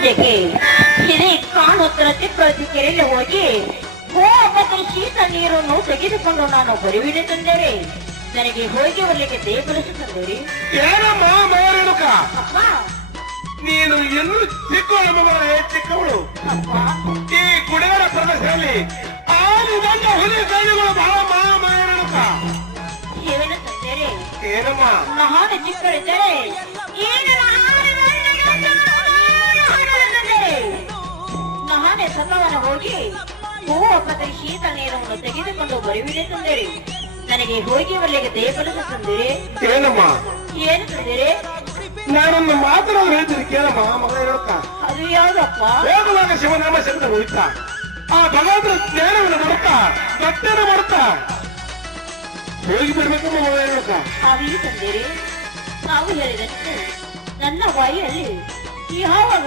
ಜೊತೆಗೆ ಹಿರಿ ಕಾಣುತ್ತಿರತ್ತೆ ಪ್ರತಿ ಕೆರೆಯಲ್ಲಿ ಹೋಗಿ ಹೋಗಕ್ಕೆ ಶೀತ ನೀರನ್ನು ತೆಗೆದುಕೊಂಡು ನಾನು ಬರುವಿಡೆ ತಂದರೆ ನನಗೆ ಹೋಗಿ ಬರ್ಲಿಕ್ಕೆ ದೇವರಸು ತಂದಿರಿ. ಏನಮ್ಮ ಮಾರೇಣುಕ, ಅಪ್ಪ ನೀನು ಇನ್ನೂ ಚಿಕ್ಕವಳು ಚಿಕ್ಕವಳು. ಅಪ್ಪ ಈ ಗುಡಿಗಳ ಪ್ರದೇಶದಲ್ಲಿ ಆರು ದೊಡ್ಡ ಹುಲಿ ಕೈಗಳು ಬಹಳ ಮಾರೇಣುಕ. ಶಿವನ ತಂದರೆ ಏನಮ್ಮ ನಾನು ಚಿಕ್ಕಳಿದ್ದರೆ ಏನು ನಾನೇ ಸತವನ ಹೋಗಿ ಹೋಗಕ್ಕೆ ಶೀತ ನೀರನ್ನು ತೆಗೆದುಕೊಂಡು ಬರುವಿಡೆ ತಂದಿರಿ ನನಗೆ ಹೋಗಿ ಬರ್ಲಿಕ್ಕೆ ದೇವರಸು ತಂದಿರಿ. ಏನಮ್ಮ ಏನು ತಂದಿರಿ? ನಾನೊಂದು ಮಾತನಾದ್ರು ಹೇಳ್ತೀನಿ ಕೇಳಮ್ಮ ಮಗಳೇಣುಕ. ಅದು ಯಾವ್ದಪ್ಪ? ಹೋಗುವಾಗ ಶಿವನಾಮ ಶಬ್ದ ಹೋಯ್ತಾ ಆ ಭಗವಂತನ ಜ್ಞಾನವನ್ನು ಮಾಡುತ್ತಾ ಭಕ್ತಿಯನ್ನು ಮಾಡುತ್ತಾ ಹೋಗಿ ಬರ್ಬೇಕಮ್ಮ ಮಗಳೇಣುಕ. ಹಾಗೆ ತಂದಿರಿ. ನಾವು ಹೇಳಿದಂತೆ ನನ್ನ ಬಾಯಿಯಲ್ಲಿ ಯಾವ